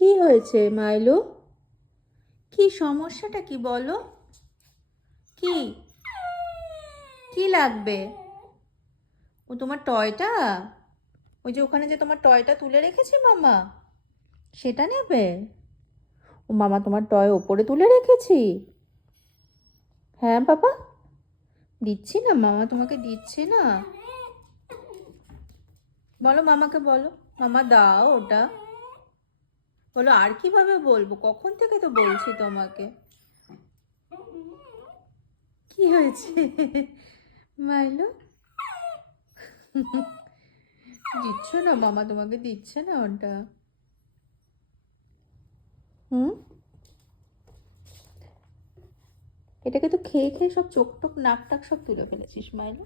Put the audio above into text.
কি হয়েছে মাইলো? কি সমস্যাটা কি বলো? কি কি লাগবে? ও তোমার টয়টা? ওই যে ওখানে যে তোমার টয়টা তুলে রেখেছি মামা, সেটা নেবে? ও মামা তোমার টয় ওপরে তুলে রেখেছি। হ্যাঁ বাবা, দিচ্ছি না মামা, তোমাকে দিচ্ছি না। বলো মামাকে, বলো মামা দাও ওটা। বলো, আর কিভাবে বলবো, কখন থেকে তো বলছি তোমাকে। কি হয়েছে মাইলো? দিচ্ছ না মামা, তোমাকে দিচ্ছে না ওটা। হুম, এটাকে তো খেয়ে খেয়ে সব চোখ টোক নাক টাক সব তুলে ফেলেছিস মাইলো।